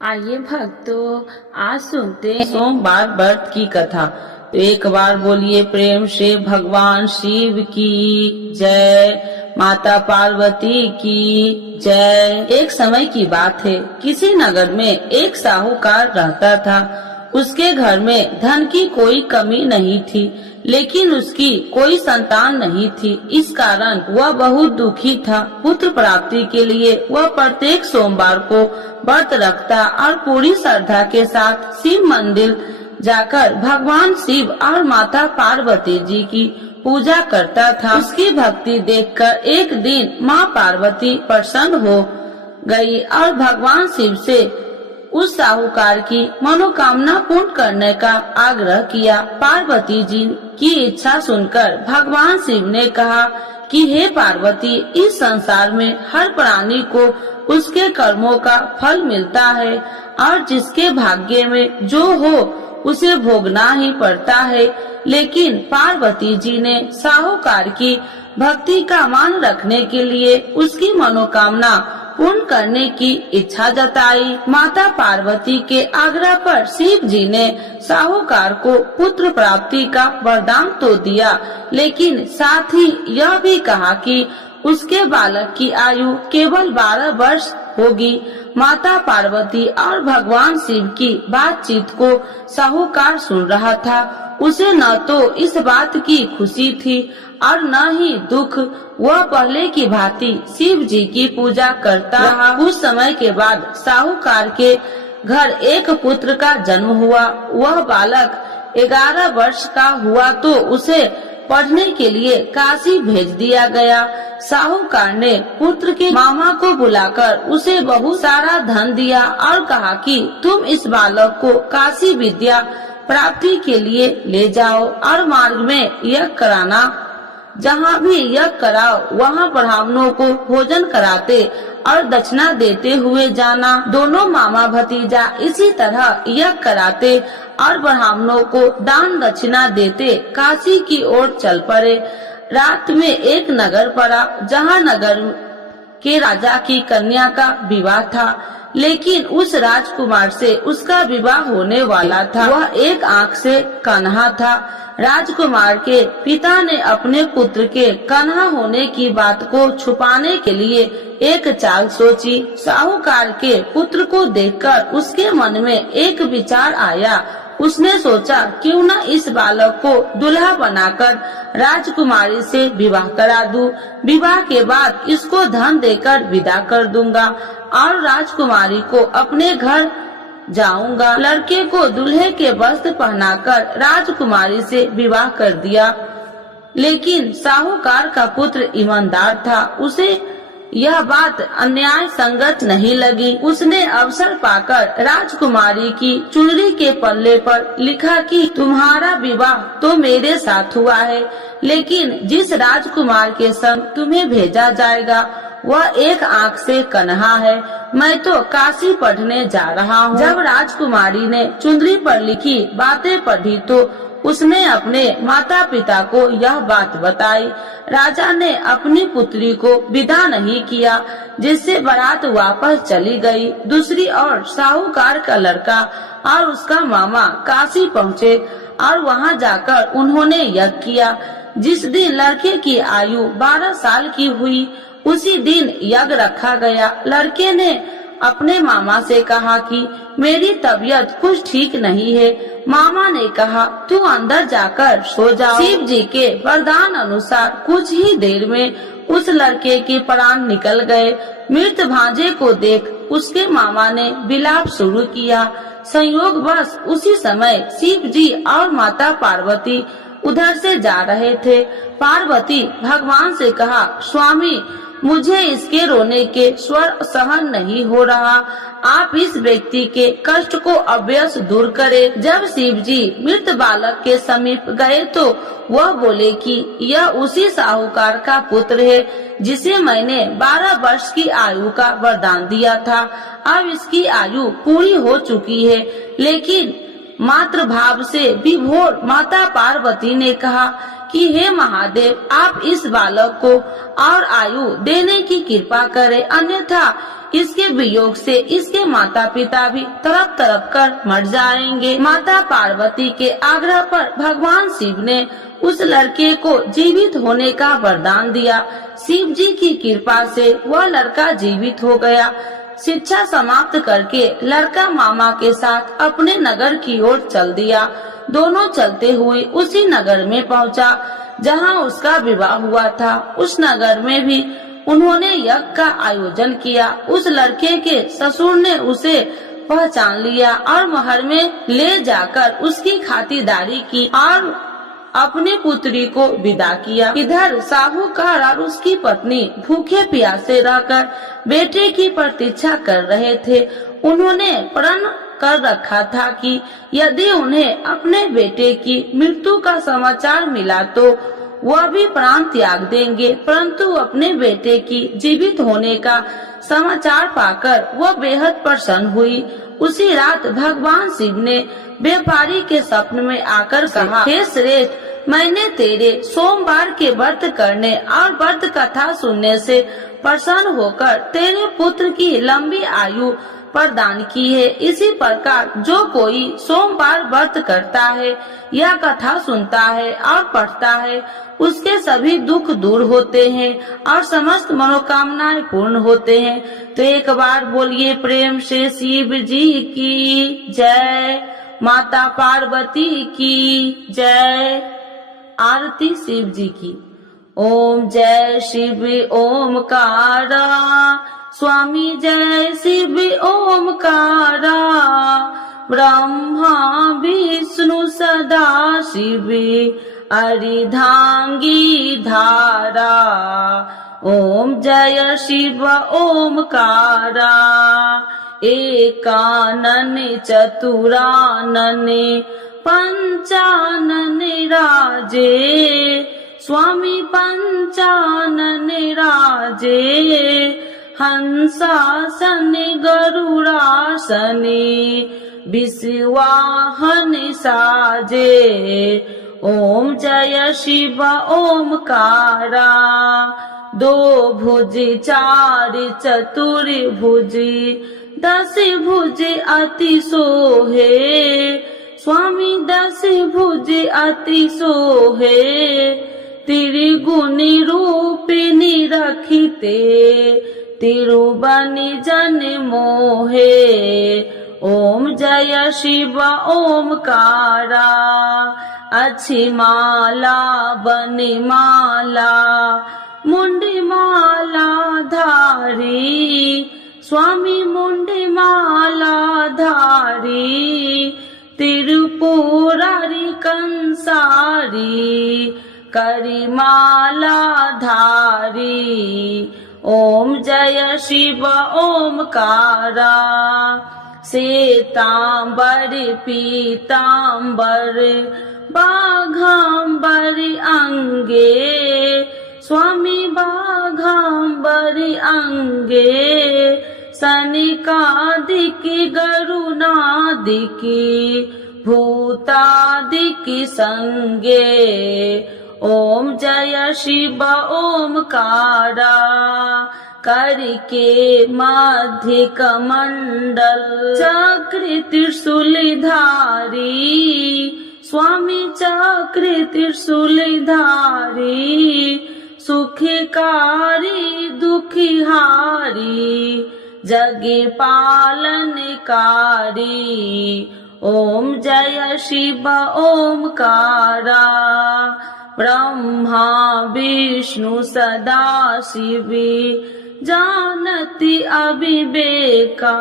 आइए भक्तों, आज सुनते हैं सोमवार व्रत की कथा। तो एक बार बोलिए प्रेम से भगवान शिव की जय, माता पार्वती की जय। एक समय की बात है, किसी नगर में एक साहूकार रहता था। उसके घर में धन की कोई कमी नहीं थी, लेकिन उसकी कोई संतान नहीं थी। इस कारण वह बहुत दुखी था। पुत्र प्राप्ति के लिए वह प्रत्येक सोमवार को व्रत रखता और पूरी श्रद्धा के साथ शिव मंदिर जाकर भगवान शिव और माता पार्वती जी की पूजा करता था। उसकी भक्ति देखकर एक दिन माँ पार्वती प्रसन्न हो गई और भगवान शिव से उस साहूकार की मनोकामना पूर्ण करने का आग्रह किया। पार्वती जी की इच्छा सुनकर भगवान शिव ने कहा कि हे पार्वती, इस संसार में हर प्राणी को उसके कर्मों का फल मिलता है और जिसके भाग्य में जो हो उसे भोगना ही पड़ता है। लेकिन पार्वती जी ने साहूकार की भक्ति का मान रखने के लिए उसकी मनोकामना पूर्ण करने की इच्छा जताई। माता पार्वती के आग्रह पर शिव जी ने साहूकार को पुत्र प्राप्ति का वरदान तो दिया, लेकिन साथ ही यह भी कहा कि उसके बालक की आयु केवल 12 वर्ष होगी। माता पार्वती और भगवान शिव की बातचीत को साहूकार सुन रहा था। उसे न तो इस बात की खुशी थी और न ही दुख। वह पहले की भांति शिव जी की पूजा करता रहा। कुछ समय के बाद साहूकार के घर एक पुत्र का जन्म हुआ। वह बालक 11 वर्ष का हुआ तो उसे पढ़ने के लिए काशी भेज दिया गया। साहूकार ने पुत्र के मामा को बुलाकर उसे बहुत सारा धन दिया और कहा कि तुम इस बालक को काशी विद्या प्राप्ति के लिए ले जाओ और मार्ग में यज्ञ कराना। जहाँ भी यज्ञ कराओ वहाँ ब्राह्मणों को भोजन कराते और दक्षिणा देते हुए जाना। दोनों मामा भतीजा इसी तरह यज्ञ कराते और ब्राह्मणों को दान दक्षिणा देते काशी की ओर चल पड़े। रात में एक नगर पड़ा, जहाँ नगर के राजा की कन्या का विवाह था, लेकिन उस राजकुमार से उसका विवाह होने वाला था। वह एक आंख से कन्हा था। राजकुमार के पिता ने अपने पुत्र के कन्हा होने की बात को छुपाने के लिए एक चाल सोची। साहूकार के पुत्र को देखकर उसके मन में एक विचार आया। उसने सोचा क्यों न इस बालक को दुल्हा बनाकर राजकुमारी से विवाह करा दूं। विवाह के बाद इसको धन देकर विदा कर दूंगा और राजकुमारी को अपने घर जाऊंगा। लड़के को दूल्हे के वस्त्र पहनाकर राजकुमारी से विवाह कर दिया। लेकिन साहूकार का पुत्र ईमानदार था। उसे यह बात अन्याय संगत नहीं लगी। उसने अवसर पाकर राजकुमारी की चुनरी के पल्ले पर लिखा कि तुम्हारा विवाह तो मेरे साथ हुआ है, लेकिन जिस राजकुमार के संग तुम्हें भेजा जाएगा वह एक आंख से कन्हा है। मैं तो काशी पढ़ने जा रहा हूँ। जब राजकुमारी ने चुनरी पर लिखी बातें पढ़ी तो उसने अपने माता पिता को यह बात बताई। राजा ने अपनी पुत्री को विदा नहीं किया, जिससे बारात वापस चली गई। दूसरी ओर साहूकार का लड़का और उसका मामा काशी पहुँचे और वहाँ जाकर उन्होंने यज्ञ किया। जिस दिन लड़के की आयु 12 साल की हुई उसी दिन यज्ञ रखा गया। लड़के ने अपने मामा से कहा कि मेरी तबीयत कुछ ठीक नहीं है। मामा ने कहा तू अंदर जाकर सो जाओ। शिव जी के वरदान अनुसार कुछ ही देर में उस लड़के के प्राण निकल गए। मृत भांजे को देख उसके मामा ने विलाप शुरू किया। संयोगवश उसी समय शिव जी और माता पार्वती उधर से जा रहे थे। पार्वती भगवान से कहा स्वामी, मुझे इसके रोने के स्वर सहन नहीं हो रहा। आप इस व्यक्ति के कष्ट को अवश्य दूर करें। जब शिव जी मृत बालक के समीप गए तो वह बोले कि यह उसी साहूकार का पुत्र है जिसे मैंने 12 वर्ष की आयु का वरदान दिया था। अब इसकी आयु पूरी हो चुकी है। लेकिन मातृ भाव से विभोर माता पार्वती ने कहा कि हे महादेव, आप इस बालक को और आयु देने की कृपा करें, अन्यथा इसके वियोग से इसके माता पिता भी तड़प तड़प कर मर जाएंगे। माता पार्वती के आग्रह पर भगवान शिव ने उस लड़के को जीवित होने का वरदान दिया। शिव जी की कृपा से वह लड़का जीवित हो गया। शिक्षा समाप्त करके लड़का मामा के साथ अपने नगर की ओर चल दिया। दोनों चलते हुए उसी नगर में पहुंचा जहां उसका विवाह हुआ था। उस नगर में भी उन्होंने यज्ञ का आयोजन किया। उस लड़के के ससुर ने उसे पहचान लिया और महल में ले जाकर उसकी खातिरदारी की और अपनी पुत्री को विदा किया। इधर साहूकार और उसकी पत्नी भूखे प्यासे रहकर बेटे की प्रतीक्षा कर रहे थे। उन्होंने प्रण कर रखा था कि यदि उन्हें अपने बेटे की मृत्यु का समाचार मिला तो वह भी प्राण त्याग देंगे, परंतु अपने बेटे की जीवित होने का समाचार पाकर वह बेहद प्रसन्न हुई। उसी रात भगवान शिव ने व्यापारी के स्वप्न में आकर कहा, हे श्रेष्ठ, मैंने तेरे सोमवार के व्रत करने और व्रत कथा सुनने से प्रसन्न होकर तेरे पुत्र की लंबी आयु प्रदान की है। इसी प्रकार जो कोई सोमवार व्रत करता है या कथा सुनता है और पढ़ता है, उसके सभी दुख दूर होते हैं और समस्त मनोकामनाएं पूर्ण होते हैं। तो एक बार बोलिए प्रेम से शिव जी की जय, माता पार्वती की जय। आरती शिव जी की। ओम जय शिव ओमकारा, स्वामी जय शिव ओमकारा, ब्रह्मा विष्णु सदा शिव अर्धांगी धारा। ओम जय शिव ओमकारा, एकानन चतुरानन पंचानन राजे, स्वामी पंचानन राजे, हंसासन गरुड़ासन विश्वाहन साजे। ओम जय शिव ओमकारा, दो भुज चार चतुर्भुज, दस भुज अति सोहे, स्वामी दस भुज अति सोहे, त्रिगुण रूपिणी रखिते, तिरुबनि जन मोहे। ओम जय शिव ओमकारा, अच्छी माला बनि माला, मुंडी माला धारी, स्वामी मुंडी माला धारी, त्रिपुरारी कंसारी, करी माला धारी। ओम जय शिव ओमकारा, श्वेतांबर पीतांबर बाघांबर अंगे, स्वामी बाघांबर अंगे, सनिकादिक गरुणादिक भूतादिक संगे। ओम जय शिव ओमकारा, करके मध्य कमंडल चक्र त्रिशूल धारी, स्वामी चक्र त्रिशूल धारी, सुखकारी दुखिहारी, जग पालनकारी। ओम जय शिव ओमकारा, ब्रह्मा विष्णु सदा शिव जानति अविवेका,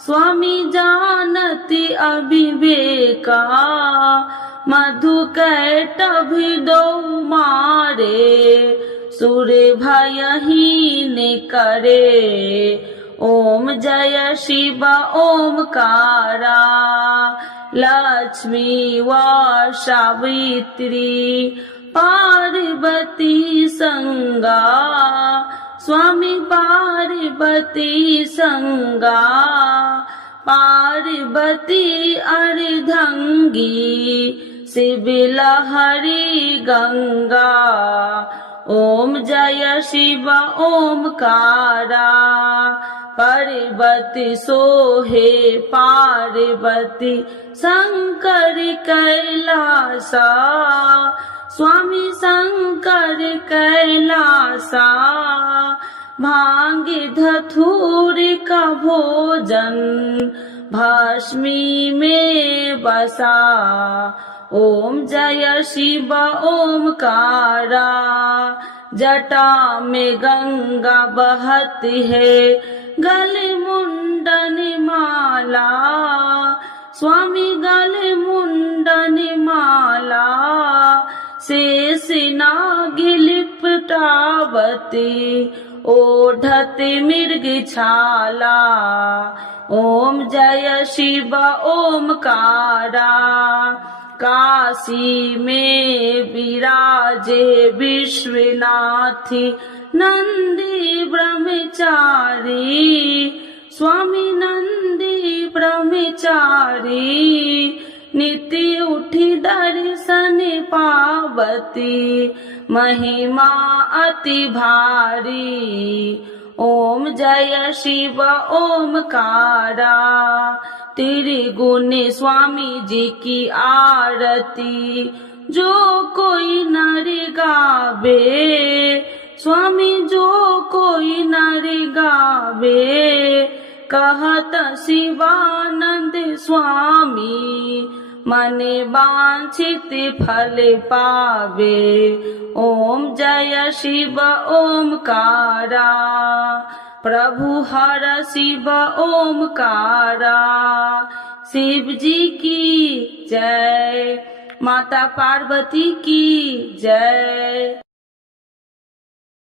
स्वामी जानति अविवेका, मधु कैटभ दो मारे, सुर भयहीन करे। ओम जय शिव ओमकारा, लक्ष्मी व सावित्री पार्वती संगा, स्वामी पार्वती संगा, पार्वती अर्धंगी, शिव लहरी गंगा। ओम जय शिव ओमकारा। पार्वती सोहे पार्वती शंकर कैलासा। स्वामी शंकर कैलासा। भांग धतूर का भोजन भस्मी में बसा। ओम जय शिव ओमकारा। जटा में गंगा बहती है गले मुंडन माला। स्वामी गले मुंडन माला। शेष नाग लिपटावती ओढ़त मृग छाला। ओम जय शिव ओमकारा। काशी में विराजे विश्वनाथी नंदी ब्रह्मचारी। स्वामी नंदी ब्रह्मचारी। नित्य उठी दर्शन पावती महिमा अति भारी। ओम जय शिव ओमकारा। त्रिगुण स्वामी जी की आरती जो कोई नर गावे। स्वामी जो कोई नर गावे। कहत शिवानंद स्वामी मन वांछित फल पावे। ओम जय शिव ओमकारा। प्रभु हर शिव ओमकारा। शिव जी की जय। माता पार्वती की जय।